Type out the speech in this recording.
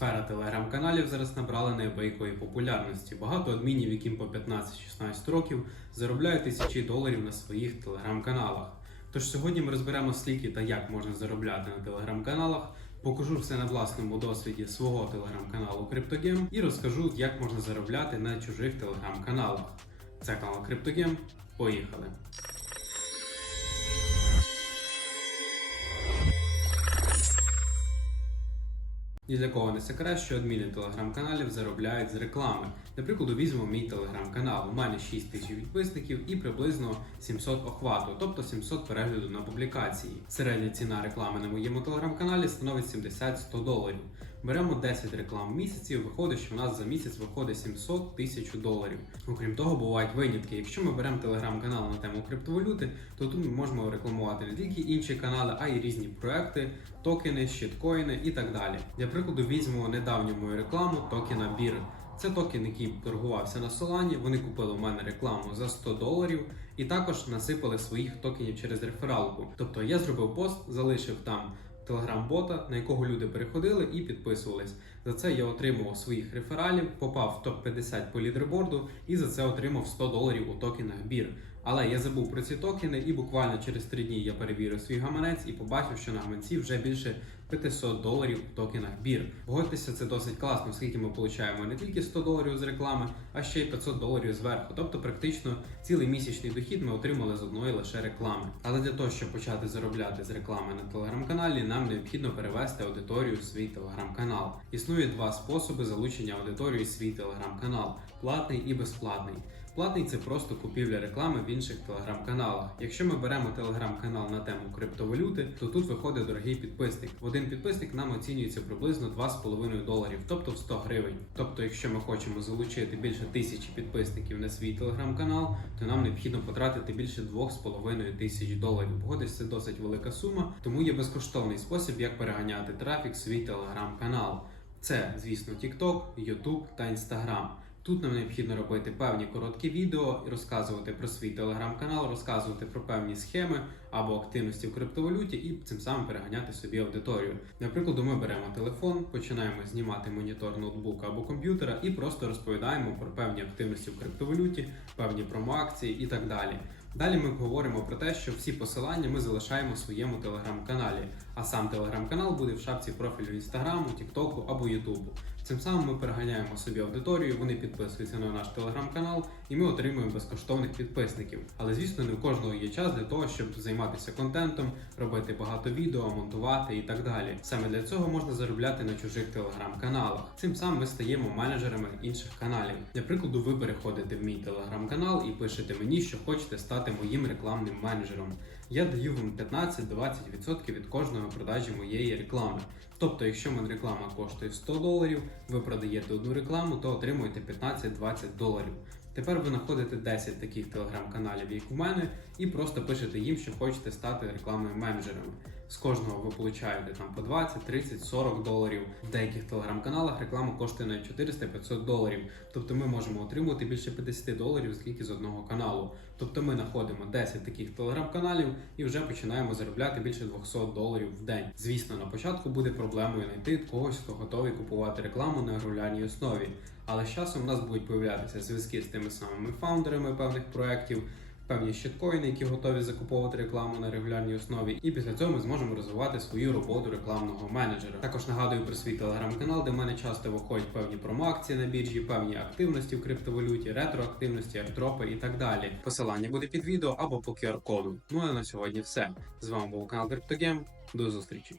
Сфера телеграм-каналів зараз набрала неабиякої популярності. Багато адмінів, яким по 15-16 років, заробляють тисячі доларів на своїх телеграм-каналах. Тож сьогодні ми розберемо скільки та як можна заробляти на телеграм-каналах. Покажу все на власному досвіді свого телеграм-каналу CryptoGame і розкажу, як можна заробляти на чужих телеграм-каналах. Це канал CryptoGame. Поїхали! Ні для кого не секрет, що адміни телеграм-каналів заробляють з реклами. Наприклад, візьмемо мій телеграм-канал. У мене 6 тисяч підписників і приблизно 700 охвату, тобто 700 перегляду на публікації. Середня ціна реклами на моєму телеграм-каналі становить 70-100 доларів. Беремо 10 реклам в місяці, виходить, що в нас за місяць виходить 700 тисяч доларів. Окрім того, бувають винятки. Якщо ми беремо телеграм-канал на тему криптовалюти, то тут ми можемо рекламувати не тільки інші канали, а й різні проекти, токени, щиткоїни і так далі. Для прикладу, візьмемо недавню мою рекламу токена BIR. Це токен, який торгувався на Solana. Вони купили у мене рекламу за 100 доларів і також насипали своїх токенів через рефералку. Тобто я зробив пост, залишив там телеграм-бота, на якого люди переходили і підписувались. За це я отримував своїх рефералів, попав в топ-50 по лідерборду і за це отримав 100 доларів у токенах BIR. Але я забув про ці токени, і буквально через 3 дні я перевірив свій гаманець і побачив, що на гаманці вже більше 500 доларів у токенах BIR. Погодьтеся, це досить класно, оскільки ми отримуємо не тільки 100 доларів з реклами, а ще й 500 доларів зверху. Тобто, практично цілий місячний дохід ми отримали з одної лише реклами. Але для того, щоб почати заробляти з реклами на телеграм-каналі, нам необхідно перевести аудиторію в свій телеграм-канал. Існує два способи залучення аудиторії в свій телеграм-канал: платний і безплатний. Платний це просто купівля реклами в інших телеграм-каналах. Якщо ми беремо телеграм-канал на тему криптовалюти, то тут виходить дорогий підписник. В Один підписник нам оцінюється приблизно 2,5 доларів, тобто в 100 гривень. Тобто, якщо ми хочемо залучити більше тисячі підписників на свій телеграм-канал, то нам необхідно потратити більше 2,5 тисяч доларів. Погодись, це досить велика сума, тому є безкоштовний спосіб, як переганяти трафік в свій телеграм-канал. Це, звісно, TikTok, YouTube та Instagram. Тут нам необхідно робити певні короткі відео розказувати про свій телеграм-канал, розказувати про певні схеми або активності в криптовалюті і цим самим переганяти собі аудиторію. Наприклад, ми беремо телефон, починаємо знімати монітор ноутбука або комп'ютера і просто розповідаємо про певні активності в криптовалюті, певні промоакції і так далі. Далі ми говоримо про те, що всі посилання ми залишаємо в своєму телеграм-каналі, а сам телеграм-канал буде в шапці профілю інстаграму, тіктоку або ютубу. Цим самим ми переганяємо собі аудиторію, вони підписуються на наш телеграм-канал, і ми отримуємо безкоштовних підписників. Але звісно, не у кожного є час для того, щоб займатися контентом, робити багато відео, монтувати і так далі. Саме для цього можна заробляти на чужих телеграм-каналах. Цим самим ми стаємо менеджерами інших каналів. Для прикладу, ви переходите в мій телеграм-канал і пишете мені, що хочете стати моїм рекламним менеджером. Я даю вам 15-20% від кожної продажі моєї реклами. Тобто, якщо в мене реклама коштує 100 доларів, ви продаєте одну рекламу, то отримуєте 15-20 доларів. Тепер ви знаходите 10 таких телеграм-каналів, як у мене, і просто пишете їм, що хочете стати рекламними менеджером. З кожного ви получаєте там по 20, 30, 40 доларів. В деяких телеграм-каналах реклама коштує навіть 400-500 доларів. Тобто ми можемо отримувати більше 50 доларів скільки з одного каналу. Тобто ми знаходимо 10 таких телеграм-каналів і вже починаємо заробляти більше 200 доларів в день. Звісно, на початку буде проблемою знайти когось, хто готовий купувати рекламу на регулярній основі. Але з часом у нас будуть появлятися зв'язки з тими самими фаундерами певних проєктів, певні щиткоїни, які готові закуповувати рекламу на регулярній основі. І після цього ми зможемо розвивати свою роботу рекламного менеджера. Також нагадую про свій телеграм-канал, де в мене часто виходять певні промоакції на біржі, певні активності в криптовалюті, ретроактивності, артропи і так далі. Посилання буде під відео або по QR-коду. Ну а на сьогодні все. З вами був канал CryptoGame. До зустрічі.